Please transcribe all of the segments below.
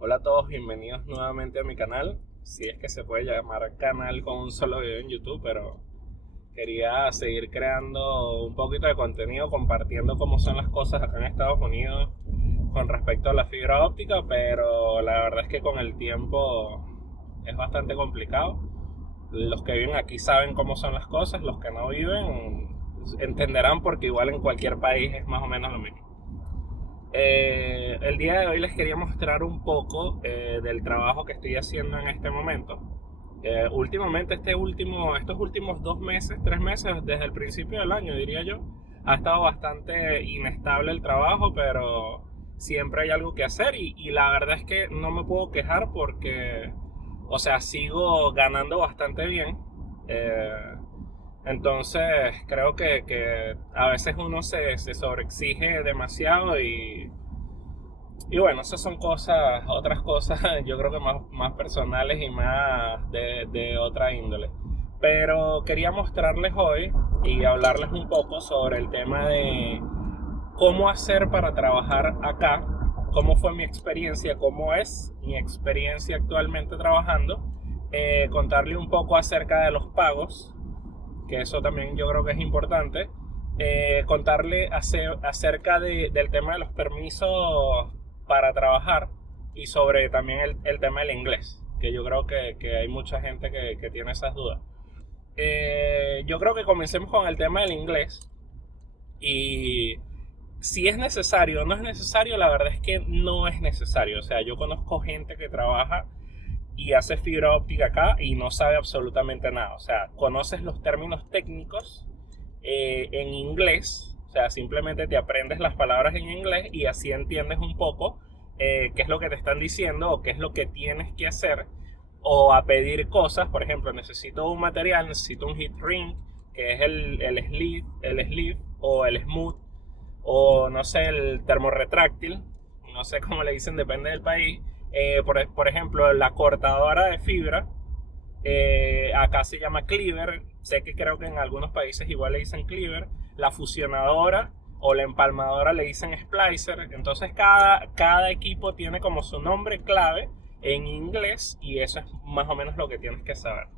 Hola a todos, bienvenidos nuevamente a mi canal. Si es que se puede llamar canal con un solo video en YouTube, pero quería seguir creando un poquito de contenido, compartiendo cómo son las cosas acá en Estados Unidos con respecto a la fibra óptica, pero la verdad es que con el tiempo es bastante complicado. Los que viven aquí saben cómo son las cosas, los que no viven entenderán porque igual en cualquier país es más o menos lo mismo. El día de hoy les quería mostrar un poco del trabajo que estoy haciendo en este momento. Últimamente, estos últimos 2 meses, 3 meses, desde el principio del año, diría yo, ha estado bastante inestable el trabajo, pero siempre hay algo que hacer y la verdad es que no me puedo quejar porque, o sea, sigo ganando bastante bien. Eh, entonces creo que a veces uno se sobreexige demasiado y bueno, esas son cosas, otras cosas yo creo que más personales y más de otra índole. Pero quería mostrarles hoy y hablarles un poco sobre el tema de cómo hacer para trabajar acá, cómo fue mi experiencia, cómo es mi experiencia actualmente trabajando, contarle un poco acerca de los pagos, que eso también yo creo que es importante. Contarle acerca del tema de los permisos para trabajar y sobre también el tema del inglés, que yo creo que hay mucha gente que tiene esas dudas. Yo creo que comencemos con el tema del inglés y si es necesario o no es necesario, la verdad es que no es necesario. O sea, yo conozco gente que trabaja y hace fibra óptica acá y no sabe absolutamente nada. O sea, conoces los términos técnicos en inglés, o sea, simplemente te aprendes las palabras en inglés y así entiendes un poco qué es lo que te están diciendo o qué es lo que tienes que hacer o a pedir cosas. Por ejemplo, necesito un material, necesito un heat ring, que es el sleeve o el smooth o no sé, el termorretráctil, no sé cómo le dicen, depende del país. Por ejemplo, la cortadora de fibra, acá se llama cleaver, sé que creo que en algunos países igual le dicen cleaver, la fusionadora o la empalmadora le dicen splicer, entonces cada equipo tiene como su nombre clave en inglés y eso es más o menos lo que tienes que saber.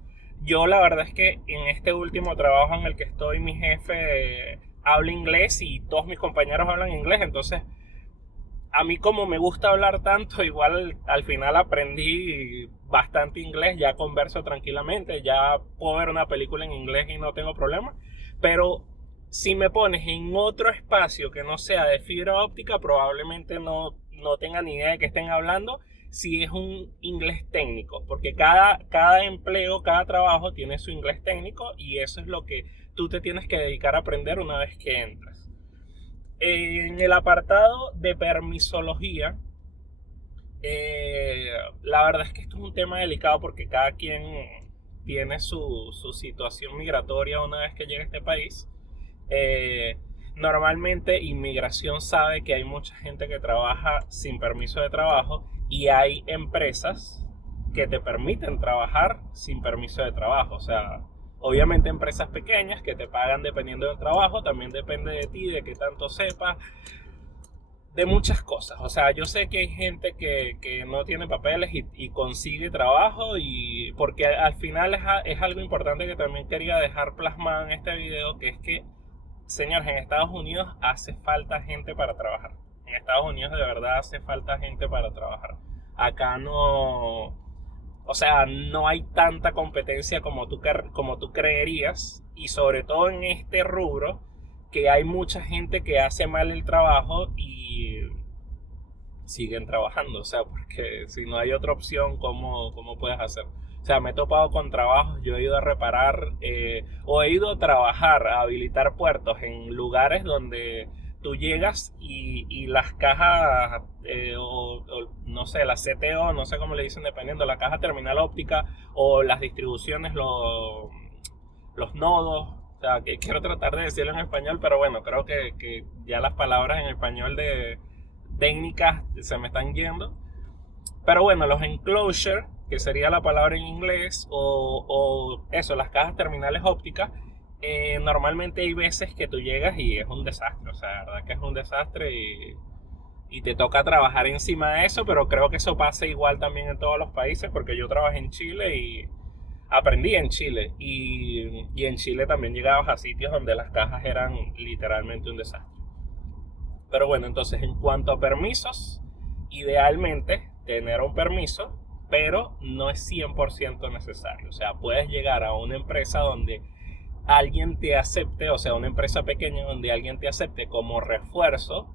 Yo la verdad es que en este último trabajo en el que estoy, mi jefe habla inglés y todos mis compañeros hablan inglés, entonces a mí como me gusta hablar tanto, igual al final aprendí bastante inglés, ya converso tranquilamente, ya puedo ver una película en inglés y no tengo problema, pero si me pones en otro espacio que no sea de fibra óptica, probablemente no tenga ni idea de qué estén hablando si es un inglés técnico, porque cada empleo, cada trabajo tiene su inglés técnico y eso es lo que tú te tienes que dedicar a aprender una vez que entras. En el apartado de permisología, la verdad es que esto es un tema delicado porque cada quien tiene su situación migratoria una vez que llega a este país. Normalmente inmigración sabe que hay mucha gente que trabaja sin permiso de trabajo y hay empresas que te permiten trabajar sin permiso de trabajo. O sea, obviamente empresas pequeñas que te pagan dependiendo del trabajo, también depende de ti, de qué tanto sepas, de muchas cosas. O sea, yo sé que hay gente que no tiene papeles y consigue trabajo y porque al final es algo importante que también quería dejar plasmado en este video, que es que, señores, en Estados Unidos hace falta gente para trabajar. En Estados Unidos de verdad hace falta gente para trabajar. Acá no, o sea, no hay tanta competencia como tú creerías y sobre todo en este rubro que hay mucha gente que hace mal el trabajo y siguen trabajando, o sea, porque si no hay otra opción, ¿cómo puedes hacer? O sea, me he topado con trabajos, yo he ido a reparar o he ido a trabajar, a habilitar puertos en lugares donde tú llegas y las cajas, o no sé, la CTO, no sé cómo le dicen dependiendo, la caja terminal óptica o las distribuciones, los nodos, o sea, que quiero tratar de decirlo en español, pero bueno, creo que ya las palabras en español de técnicas se me están yendo. Pero bueno, los enclosure, que sería la palabra en inglés, o eso, las cajas terminales ópticas, normalmente hay veces que tú llegas y es un desastre, o sea, la verdad que es un desastre y te toca trabajar encima de eso, pero creo que eso pasa igual también en todos los países, porque yo trabajé en Chile y aprendí en Chile, y en Chile también llegabas a sitios donde las cajas eran literalmente un desastre. Pero bueno, entonces en cuanto a permisos, idealmente tener un permiso, pero no es 100% necesario. O sea, puedes llegar a una empresa donde alguien te acepte, o sea, una empresa pequeña donde alguien te acepte como refuerzo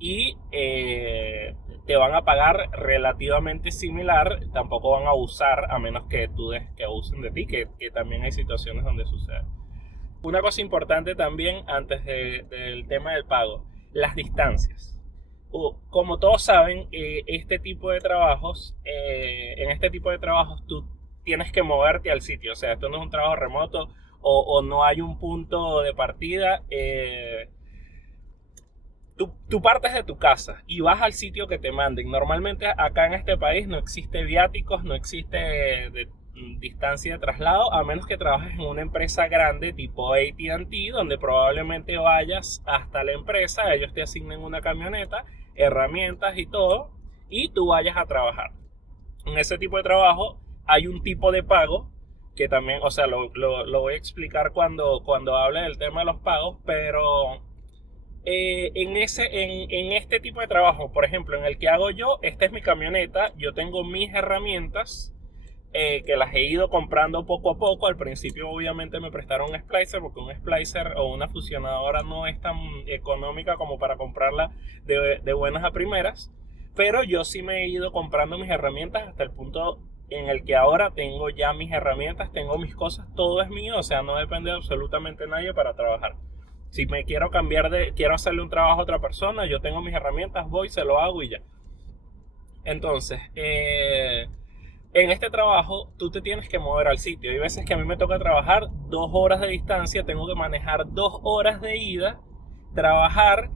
y te van a pagar relativamente similar, tampoco van a abusar a menos que tú des que abusen de ti, que también hay situaciones donde sucede. Una cosa importante también antes del tema del pago, las distancias. Como todos saben, en este tipo de trabajos tú tienes que moverte al sitio, o sea, esto no es un trabajo remoto o no hay un punto de partida. Tú partes de tu casa y vas al sitio que te manden. Normalmente acá en este país no existe viáticos, no existe distancia de traslado, a menos que trabajes en una empresa grande tipo AT&T, donde probablemente vayas hasta la empresa, ellos te asignen una camioneta, herramientas y todo, y tú vayas a trabajar. En ese tipo de trabajo hay un tipo de pago que también, o sea, lo voy a explicar cuando hable del tema de los pagos, pero en este tipo de trabajo, por ejemplo, en el que hago yo, esta es mi camioneta, yo tengo mis herramientas que las he ido comprando poco a poco. Al principio obviamente me prestaron un splicer, porque un splicer o una fusionadora no es tan económica como para comprarla de buenas a primeras, pero yo sí me he ido comprando mis herramientas hasta el punto en el que ahora tengo ya mis herramientas, tengo mis cosas, todo es mío, o sea, no depende de absolutamente nadie para trabajar. Si me quiero quiero hacerle un trabajo a otra persona, yo tengo mis herramientas, voy, se lo hago y ya. Entonces, en este trabajo tú te tienes que mover al sitio. Hay veces que a mí me toca trabajar 2 horas de distancia, tengo que manejar 2 horas de ida, trabajar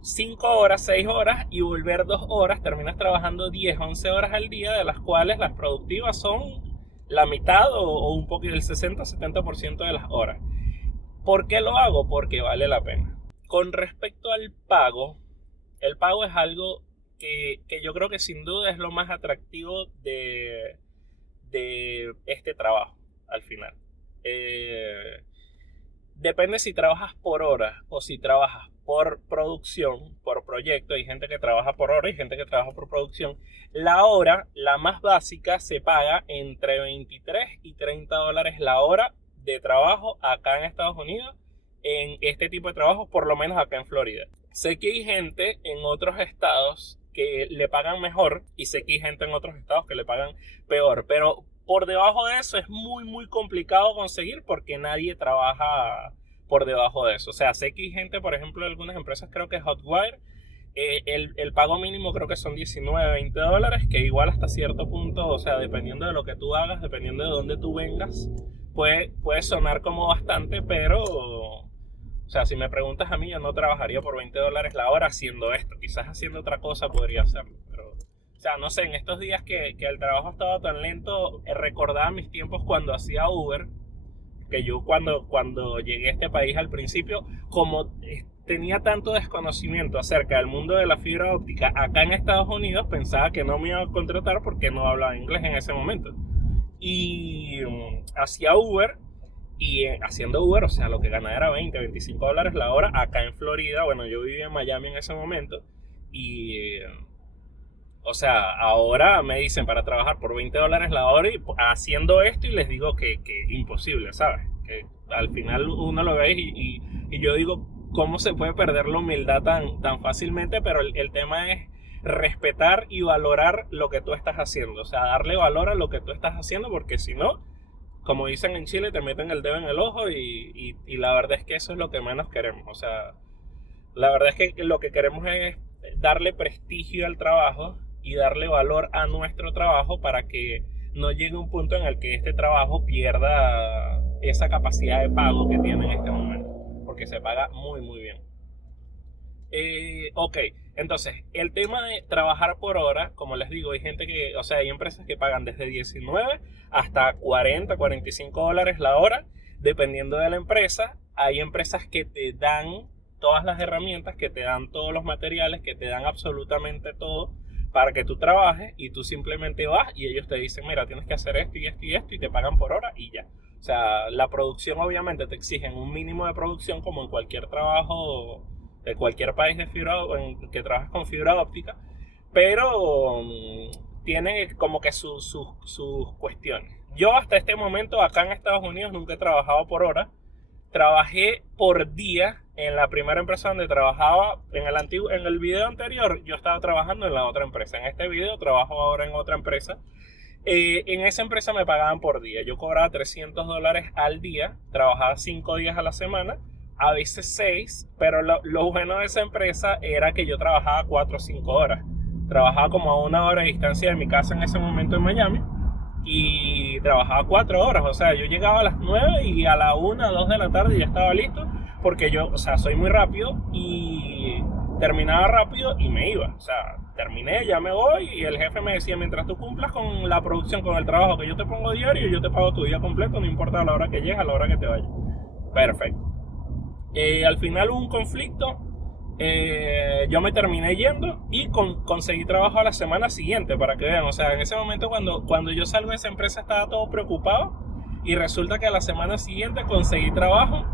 5 horas, 6 horas y volver 2 horas. Terminas trabajando 10, 11 horas al día, de las cuales las productivas son la mitad o un poquito, el 60-70% de las horas. ¿Por qué lo hago? Porque vale la pena. Con respecto al pago, el pago es algo que yo creo que sin duda es lo más atractivo de este trabajo al final. Depende si trabajas por hora o si trabajas por producción, por proyecto. Hay gente que trabaja por hora y gente que trabaja por producción. La hora, la más básica, se paga entre 23 y 30 dólares la hora de trabajo acá en Estados Unidos, en este tipo de trabajo, por lo menos acá en Florida. Sé que hay gente en otros estados que le pagan mejor y sé que hay gente en otros estados que le pagan peor, pero por debajo de eso es muy complicado conseguir, porque nadie trabaja por debajo de eso. O sea, sé que hay gente, por ejemplo, de algunas empresas, creo que Hotwire, el pago mínimo creo que son 19, 20 dólares, que igual hasta cierto punto, o sea, dependiendo de lo que tú hagas, dependiendo de dónde tú vengas, puede sonar como bastante, pero, o sea, si me preguntas a mí, yo no trabajaría por 20 dólares la hora haciendo esto. Quizás haciendo otra cosa podría hacerlo, pero, o sea, no sé, en estos días que el trabajo estaba tan lento, recordaba mis tiempos cuando hacía Uber, que yo cuando llegué a este país al principio, como tenía tanto desconocimiento acerca del mundo de la fibra óptica acá en Estados Unidos, pensaba que no me iba a contratar porque no hablaba inglés en ese momento. Y hacía Uber, y haciendo Uber, o sea, lo que ganaba era 20, 25 dólares la hora acá en Florida. Bueno, yo vivía en Miami en ese momento y, o sea, ahora me dicen para trabajar por 20 dólares la hora y haciendo esto, y les digo que imposible, ¿sabes? Que al final uno lo ve y yo digo, ¿cómo se puede perder la humildad tan fácilmente? Pero el tema es respetar y valorar lo que tú estás haciendo, o sea, darle valor a lo que tú estás haciendo, porque si no, como dicen en Chile, te meten el dedo en el ojo y la verdad es que eso es lo que menos queremos. O sea, la verdad es que lo que queremos es darle prestigio al trabajo y darle valor a nuestro trabajo, para que no llegue un punto en el que este trabajo pierda esa capacidad de pago que tiene en este momento, porque se paga muy bien. Ok, entonces, el tema de trabajar por hora, como les digo, hay gente que, o sea, hay empresas que pagan desde 19 hasta 40, 45 dólares la hora, dependiendo de la empresa. Hay empresas que te dan todas las herramientas, que te dan todos los materiales, que te dan absolutamente todo para que tú trabajes, y tú simplemente vas y ellos te dicen, mira, tienes que hacer esto y esto y esto, y te pagan por hora y ya. O sea, la producción obviamente te exigen un mínimo de producción como en cualquier trabajo de cualquier país de en que trabajas con fibra óptica, pero tiene como que sus cuestiones. Yo hasta este momento acá en Estados Unidos nunca he trabajado por hora. Trabajé por día en la primera empresa donde trabajaba. En el video anterior yo estaba trabajando en la otra empresa. En este video trabajo ahora en otra empresa. En esa empresa me pagaban por día. Yo cobraba $300 al día. Trabajaba 5 días a la semana, a veces 6. Pero lo bueno de esa empresa era que yo trabajaba 4 o 5 horas. Trabajaba como a 1 hora de distancia de mi casa en ese momento en Miami. Y trabajaba 4 horas, o sea, yo llegaba a las 9 y a la 1, 2 de la tarde ya estaba listo, porque yo, o sea, soy muy rápido y terminaba rápido y me iba. O sea, terminé, ya me voy, y el jefe me decía, mientras tú cumplas con la producción, con el trabajo que yo te pongo diario, yo te pago tu día completo, no importa a la hora que llegues, a la hora que te vayas. Perfecto. Al final hubo un conflicto. Yo me terminé yendo y conseguí trabajo a la semana siguiente, para que vean. O sea, en ese momento cuando yo salgo de esa empresa estaba todo preocupado, y resulta que a la semana siguiente conseguí trabajo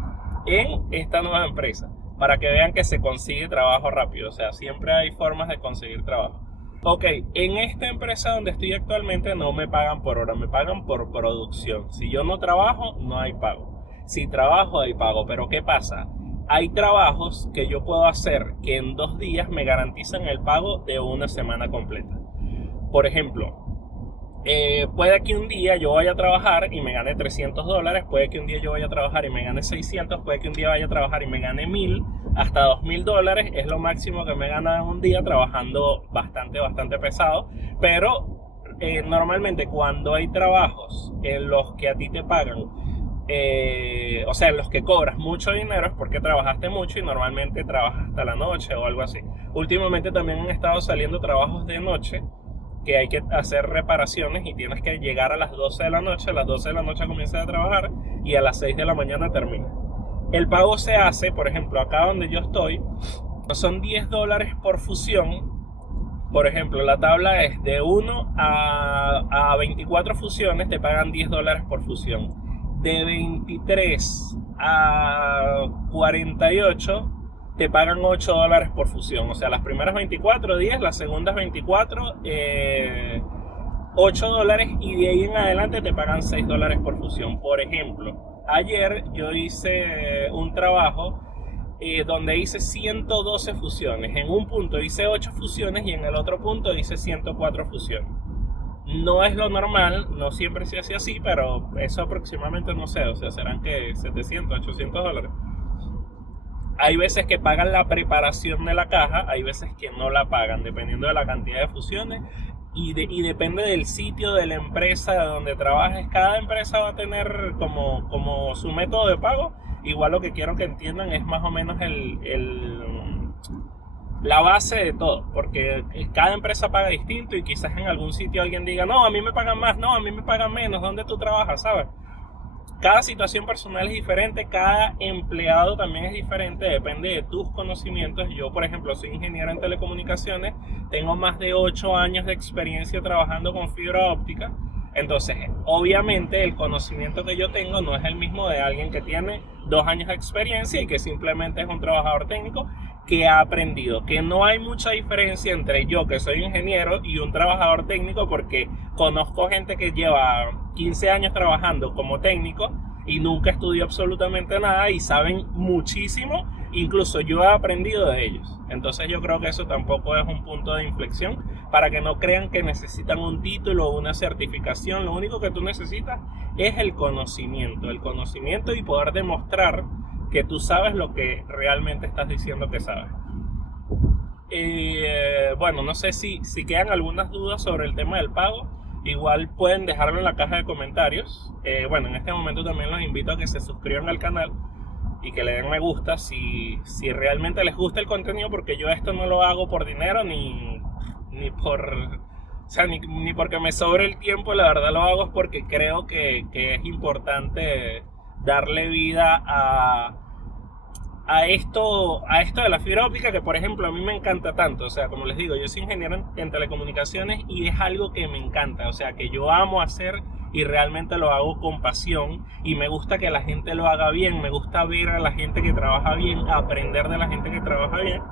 en esta nueva empresa, para que vean que se consigue trabajo rápido. O sea, siempre hay formas de conseguir trabajo. Ok, en esta empresa donde estoy actualmente no me pagan por hora, me pagan por producción. Si yo no trabajo, no hay pago. Si trabajo, hay pago. Pero ¿qué pasa? Hay trabajos que yo puedo hacer que en 2 días me garantizan el pago de una semana completa. Por ejemplo, puede que un día yo vaya a trabajar y me gane $300, puede que un día yo vaya a trabajar y me gane 600, puede que un día vaya a trabajar y me gane 1000, hasta $2000 es lo máximo que me gana en un día trabajando bastante pesado. Pero normalmente cuando hay trabajos en los que a ti te pagan, o sea, en los que cobras mucho dinero, es porque trabajaste mucho y normalmente trabajas hasta la noche o algo así. Últimamente también han estado saliendo trabajos de noche, que hay que hacer reparaciones y tienes que llegar a las 12 de la noche. A las 12 de la noche comienzas a trabajar y a las 6 de la mañana termina. El pago se hace, por ejemplo, acá donde yo estoy, son $10 por fusión. Por ejemplo, la tabla es de 1 a 24 fusiones, te pagan $10 por fusión. De 23 a 48 te pagan $8 por fusión. O sea, las primeras 24, 10, las segundas 24, $8, y de ahí en adelante te pagan $6 por fusión. Por ejemplo, ayer yo hice un trabajo donde hice 112 fusiones. En un punto hice 8 fusiones y en el otro punto hice 104 fusiones. No es lo normal, no siempre se hace así, pero eso aproximadamente, no sé, o sea, serán que $700, $800. Hay veces que pagan la preparación de la caja, hay veces que no la pagan, dependiendo de la cantidad de fusiones y depende del sitio, de la empresa de donde trabajes. Cada empresa va a tener como su método de pago. Igual lo que quiero que entiendan es más o menos la base de todo, porque cada empresa paga distinto, y quizás en algún sitio alguien diga, no, a mí me pagan más, no, a mí me pagan menos, ¿dónde tú trabajas? ¿Sabes? Cada situación personal es diferente, cada empleado también es diferente, depende de tus conocimientos. Yo, por ejemplo, soy ingeniero en telecomunicaciones, tengo más de 8 años de experiencia trabajando con fibra óptica. Entonces, obviamente el conocimiento que yo tengo no es el mismo de alguien que tiene 2 años de experiencia y que simplemente es un trabajador técnico que ha aprendido. Que no hay mucha diferencia entre yo, que soy ingeniero, y un trabajador técnico, porque conozco gente que lleva 15 años trabajando como técnico y nunca estudió absolutamente nada y saben muchísimo. Incluso yo he aprendido de ellos. Entonces yo creo que eso tampoco es un punto de inflexión, para que no crean que necesitan un título o una certificación. Lo único que tú necesitas es el conocimiento y poder demostrar que tú sabes lo que realmente estás diciendo que sabes. Bueno, no sé si quedan algunas dudas sobre el tema del pago. Igual pueden dejarlo en la caja de comentarios. Bueno, en este momento también los invito a que se suscriban al canal y que le den me gusta si realmente les gusta el contenido, porque yo esto no lo hago por dinero ni porque me sobre el tiempo. La verdad lo hago porque creo que es importante darle vida a esto de la fibra óptica, que por ejemplo a mí me encanta tanto. O sea, como les digo, yo soy ingeniero en telecomunicaciones y es algo que me encanta, o sea, que yo amo hacer y realmente lo hago con pasión, y me gusta que la gente lo haga bien, me gusta ver a la gente que trabaja bien, aprender de la gente que trabaja bien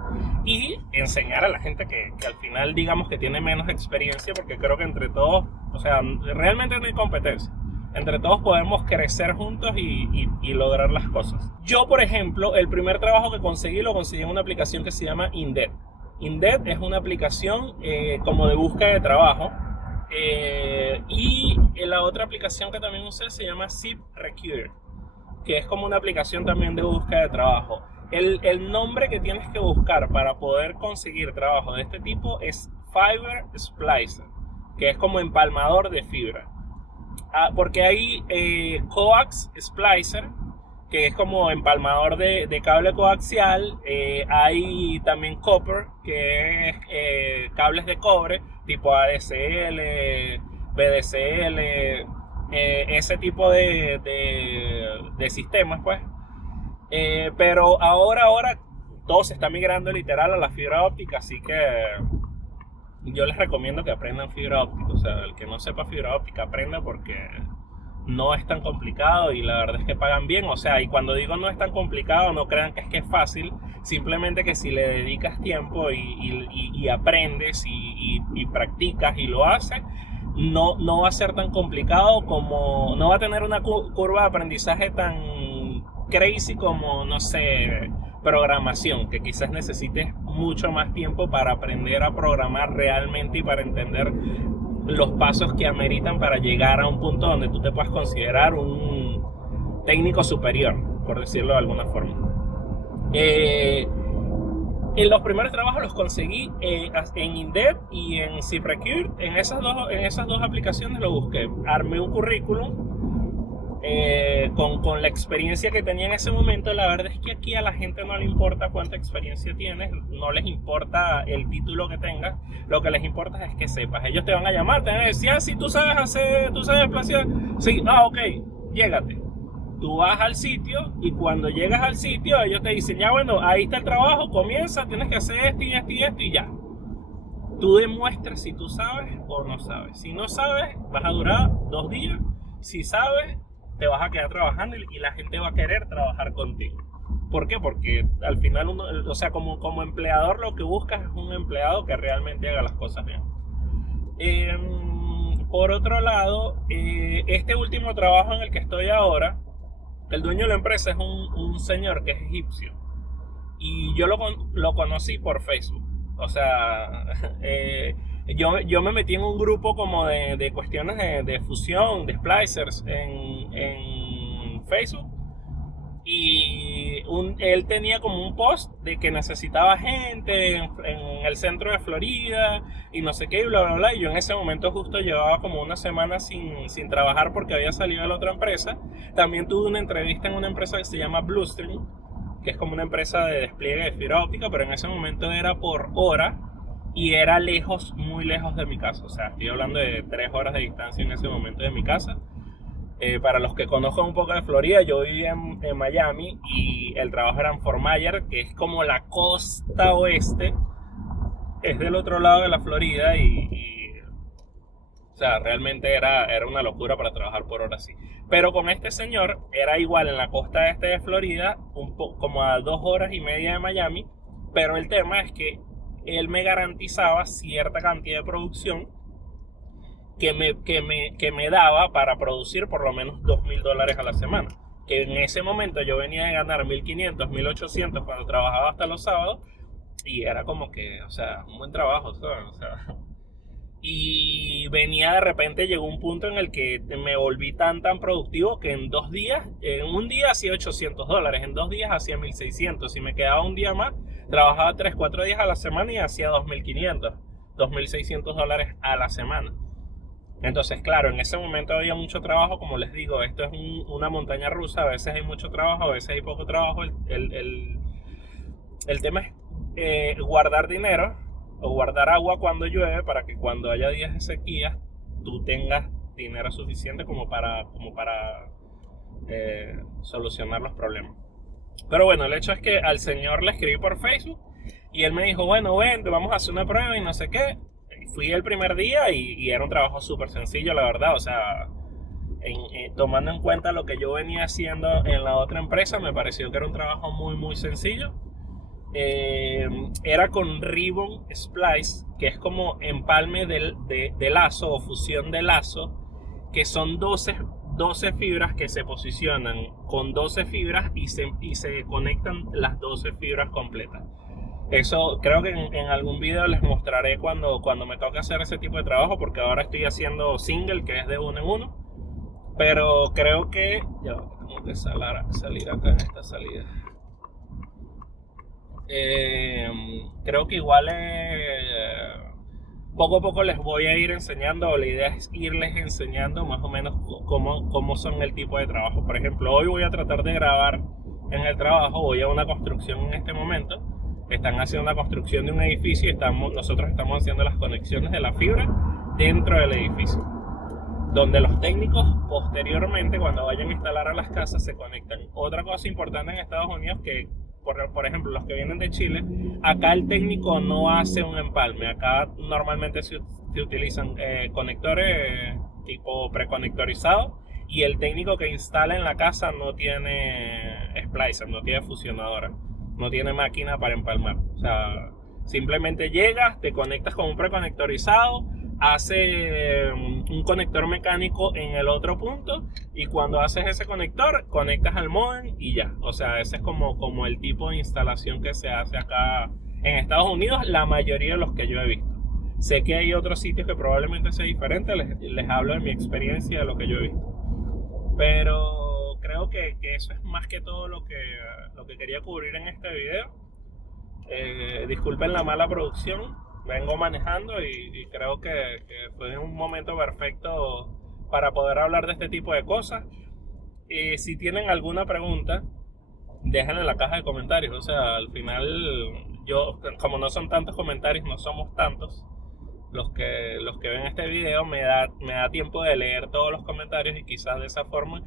y enseñar a la gente que al final digamos que tiene menos experiencia, porque creo que entre todos, o sea, realmente no hay competencia. Entre todos podemos crecer juntos y lograr las cosas. Yo, por ejemplo, el primer trabajo que conseguí, lo conseguí en una aplicación que se llama Indeed. Indeed es una aplicación como de búsqueda de trabajo. Y la otra aplicación que también usé se llama Zip Recruiter, que es como una aplicación también de búsqueda de trabajo. El nombre que tienes que buscar para poder conseguir trabajo de este tipo es Fiber Splicer, que es como empalmador de fibra. Porque hay Coax Splicer, que es como empalmador de cable coaxial. Hay también Copper, que es cables de cobre, tipo ADSL, VDSL, ese tipo de sistemas, pues. Pero ahora todo se está migrando literal a la fibra óptica, así que yo les recomiendo que aprendan fibra óptica. O sea, el que no sepa fibra óptica aprenda, porque no es tan complicado y la verdad es que pagan bien. O sea, y cuando digo no es tan complicado, no crean que es fácil. Simplemente que si le dedicas tiempo y aprendes y practicas y lo haces, no va a ser tan complicado, como no va a tener una curva de aprendizaje tan crazy como, no sé, programación, que quizás necesites mucho más tiempo para aprender a programar realmente y para entender los pasos que ameritan para llegar a un punto donde tú te puedas considerar un técnico superior, por decirlo de alguna forma. En los primeros trabajos los conseguí en Indeed y en ZipRecruiter. En esas dos aplicaciones lo busqué. Armé un currículum con la experiencia que tenía en ese momento. La verdad es que aquí a la gente no le importa cuánta experiencia tienes, no les importa el título que tengas, lo que les importa es que sepas. Ellos te van a llamar, te van a decir, si tú sabes placer, sí, ok, llégate. Tú vas al sitio y cuando llegas al sitio ellos te dicen, ya bueno, ahí está el trabajo, comienza, tienes que hacer esto y esto y esto y ya. Tú demuestras si tú sabes o no sabes. Si no sabes, vas a durar 2 días. Si sabes, te vas a quedar trabajando y la gente va a querer trabajar contigo. ¿Por qué? Porque al final uno, o sea, como empleador, lo que buscas es un empleado que realmente haga las cosas bien. Por otro lado, este último trabajo en el que estoy ahora, el dueño de la empresa es un señor que es egipcio. Y yo lo conocí por Facebook. O sea, yo me metí en un grupo como de cuestiones de fusión, de splicers en Facebook. Y él tenía como un post de que necesitaba gente en el centro de Florida y no sé qué y bla bla bla. Y yo en ese momento justo llevaba como una semana sin trabajar porque había salido de la otra empresa. También tuve una entrevista en una empresa que se llama Bluestream, que es como una empresa de despliegue de fibra óptica, pero en ese momento era por hora y era lejos, muy lejos de mi casa. O sea, estoy hablando de 3 horas de distancia en ese momento de mi casa. Para los que conozcan un poco de Florida, yo vivía en Miami y el trabajo era en Fort Myers, que es como la costa oeste, es del otro lado de la Florida o sea, realmente era una locura para trabajar por hora así. Pero con este señor era igual en la costa este de Florida, como a 2 horas y media de Miami, pero el tema es que él me garantizaba cierta cantidad de producción que me daba para producir por lo menos $2,000 a la semana. Que en ese momento yo venía de ganar 1.500, 1.800 cuando trabajaba hasta los sábados, y era como que, o sea, un buen trabajo, ¿sabes? O sea, y venía de repente, llegó un punto en el que me volví tan productivo que en un día hacía $800, en 2 días hacía 1.600. Si me quedaba un día más, trabajaba 3-4 días a la semana y hacía 2.500, $2.600 a la semana. Entonces, claro, en ese momento había mucho trabajo. Como les digo, esto es una montaña rusa. A veces hay mucho trabajo, a veces hay poco trabajo. El tema es guardar dinero o guardar agua cuando llueve, para que cuando haya días de sequía tú tengas dinero suficiente como para solucionar los problemas. Pero bueno, el hecho es que al señor le escribí por Facebook y él me dijo, bueno, ven, vamos a hacer una prueba y no sé qué. Fui el primer día y era un trabajo súper sencillo, la verdad. O sea, tomando en cuenta lo que yo venía haciendo en la otra empresa, me pareció que era un trabajo muy, muy sencillo. Era con Ribbon Splice, que es como empalme de lazo o fusión de lazo, que son 12 fibras que se posicionan con 12 fibras y se conectan las 12 fibras completas. Eso creo que en algún video les mostraré cuando me toque hacer ese tipo de trabajo, porque ahora estoy haciendo single, que es de uno en uno. Pero creo que ya tengo que salir acá en esta salida. Creo que igual poco a poco les voy a ir enseñando, la idea es irles enseñando más o menos cómo son el tipo de trabajo. Por ejemplo, hoy voy a tratar de grabar en el trabajo, voy a una construcción en este momento. Están haciendo una construcción de un edificio y nosotros estamos haciendo las conexiones de la fibra dentro del edificio, donde los técnicos posteriormente, cuando vayan a instalar a las casas, se conectan. Otra cosa importante en Estados Unidos, que por ejemplo los que vienen de Chile, acá el técnico no hace un empalme. Acá normalmente se utilizan conectores tipo preconectorizado, y el técnico que instala en la casa no tiene splicer, no tiene fusionadora, no tiene máquina para empalmar. O sea, simplemente llegas, te conectas con un preconectorizado, hace un conector mecánico en el otro punto, y cuando haces ese conector conectas al modem y ya. O sea, ese es como el tipo de instalación que se hace acá en Estados Unidos, la mayoría de los que yo he visto. Sé que hay otros sitios que probablemente sea diferente, les hablo de mi experiencia, de lo que yo he visto, pero creo que eso es más que todo lo que quería cubrir en este video. Disculpen la mala producción, vengo manejando y creo que fue un momento perfecto para poder hablar de este tipo de cosas. Si tienen alguna pregunta, déjenla en la caja de comentarios. O sea, al final, como no son tantos comentarios, no somos tantos los que ven este video, me da tiempo de leer todos los comentarios y quizás de esa forma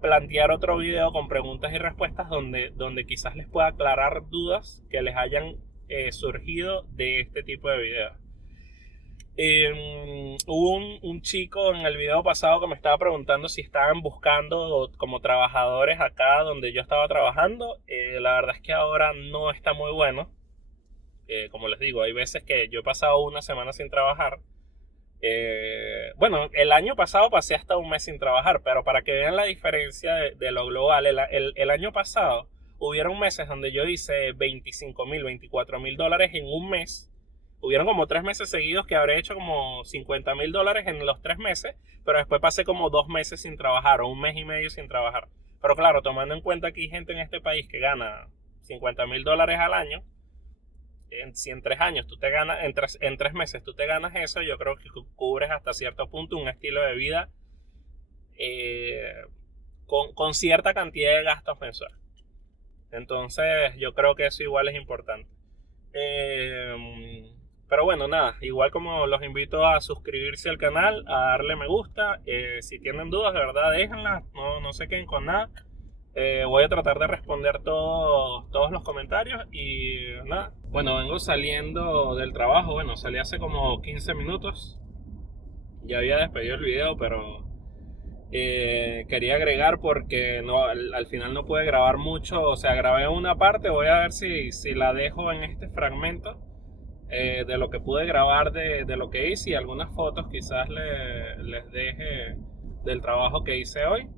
plantear otro video con preguntas y respuestas donde quizás les pueda aclarar dudas que les hayan surgido de este tipo de videos. Hubo un chico en el video pasado que me estaba preguntando si estaban buscando como trabajadores acá donde yo estaba trabajando. La verdad es que ahora no está muy bueno. Como les digo, hay veces que yo he pasado una semana sin trabajar. Bueno, el año pasado pasé hasta un mes sin trabajar, pero para que vean la diferencia de lo global, el año pasado hubieron meses donde yo hice $25,000, $24,000 en un mes. Hubieron como 3 meses seguidos que habré hecho como $50,000 en los 3 meses, pero después pasé como 2 meses sin trabajar o un mes y medio sin trabajar. Pero claro, tomando en cuenta que hay gente en este país que gana $50,000 al año, si en 3 años tú te ganas, en 3 meses tú te ganas eso, yo creo que cubres hasta cierto punto un estilo de vida con cierta cantidad de gastos mensuales. Entonces yo creo que eso igual es importante. Pero bueno, nada, igual como los invito a suscribirse al canal, a darle me gusta. Si tienen dudas, de verdad déjenlas, no se queden con nada. Voy a tratar de responder todos los comentarios y nada. Bueno, vengo saliendo del trabajo. Bueno, salí hace como 15 minutos. Ya había despedido el video, pero quería agregar porque al final no pude grabar mucho. O sea, grabé una parte. Voy a ver si la dejo en este fragmento de lo que pude grabar de lo que hice, y algunas fotos quizás les deje del trabajo que hice hoy.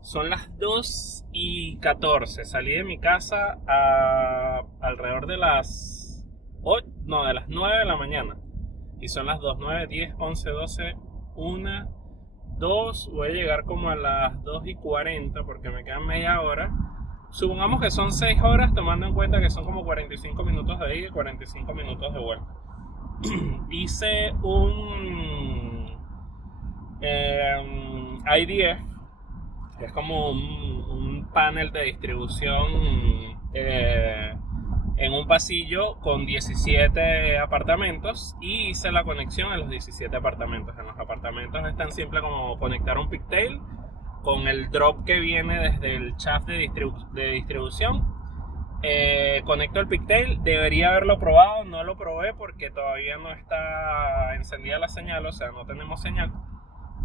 Son las 2:14. Salí de mi casa alrededor de las 9 de la mañana. Y son las 2, 9, 10, 11, 12, 1, 2. Voy a llegar como a las 2:40 porque me quedan media hora. Supongamos que son 6 horas, tomando en cuenta que son como 45 minutos de ida y 45 minutos de vuelta. Hice un IDF, que es como un panel de distribución en un pasillo con 17 apartamentos, y hice la conexión a los 17 apartamentos. En los apartamentos es tan simple como conectar un pigtail con el drop que viene desde el shaft de distribución. Conecto el pigtail, debería haberlo probado, no lo probé porque todavía no está encendida la señal, o sea, no tenemos señal.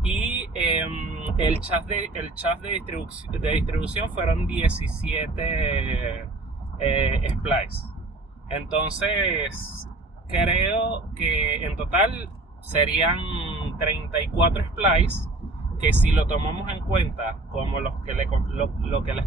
Y el shaft de distribución fueron 17 splice. Entonces, creo que en total serían 34 splice, que si lo tomamos en cuenta como lo que les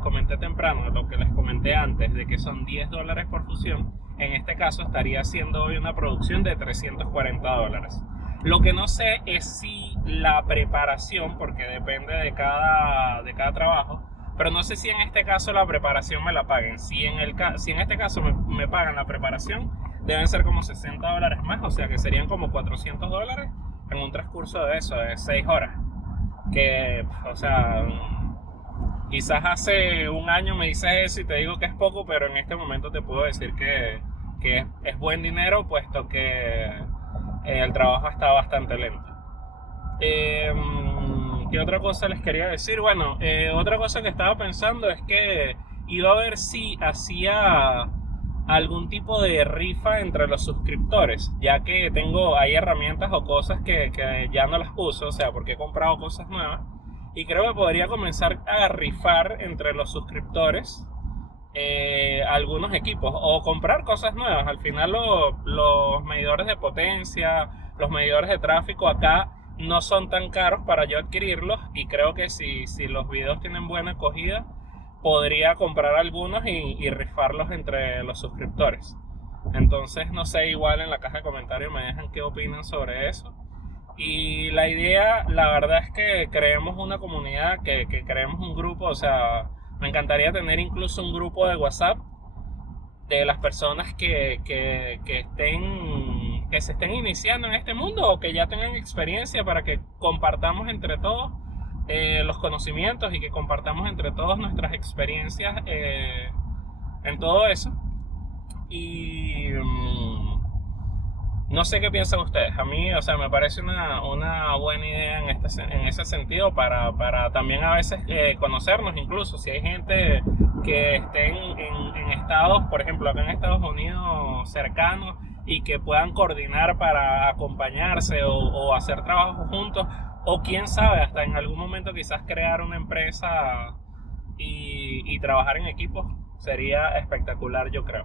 comenté temprano, lo que les comenté antes, de que son $10 por fusión, en este caso estaría haciendo hoy una producción de $340. Lo que no sé es si la preparación, porque depende de cada trabajo, pero no sé si en este caso la preparación me la paguen. Si en este caso me pagan la preparación, deben ser como $60 más, o sea que serían como $400 en un transcurso de eso, de 6 horas. Que, o sea, quizás hace un año me dices eso y te digo que es poco, pero en este momento te puedo decir que es buen dinero, puesto que el trabajo está bastante lento. ¿Qué otra cosa les quería decir? Bueno, otra cosa que estaba pensando es que iba a ver si hacía algún tipo de rifa entre los suscriptores, ya que hay herramientas o cosas que ya no las uso, o sea, porque he comprado cosas nuevas, y creo que podría comenzar a rifar entre los suscriptores algunos equipos o comprar cosas nuevas. Al final los medidores de potencia, los medidores de tráfico acá no son tan caros para yo adquirirlos, y creo que si los videos tienen buena acogida, podría comprar algunos y rifarlos entre los suscriptores. Entonces, no sé, igual en la caja de comentarios me dejan qué opinan sobre eso. Y la idea, la verdad es que creemos una comunidad, que creemos un grupo, o sea, me encantaría tener incluso un grupo de WhatsApp de las personas que se estén iniciando en este mundo o que ya tengan experiencia, para que compartamos entre todos los conocimientos y que compartamos entre todos nuestras experiencias en todo eso. Y no sé qué piensan ustedes. A mí, o sea, me parece una buena idea en ese sentido, para también a veces conocernos. Incluso si hay gente que estén en estados, por ejemplo acá en Estados Unidos cercanos, y que puedan coordinar para acompañarse o hacer trabajos juntos, o quién sabe, hasta en algún momento quizás crear una empresa y trabajar en equipos, sería espectacular, yo creo.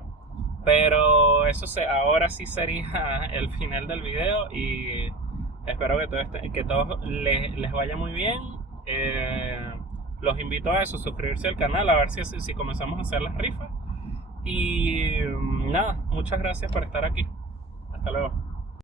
Pero eso ahora sí sería el final del video, y espero que todos les vaya muy bien. Los invito a eso, suscribirse al canal, a ver si comenzamos a hacer las rifas. Y nada, muchas gracias por estar aquí. Hasta luego.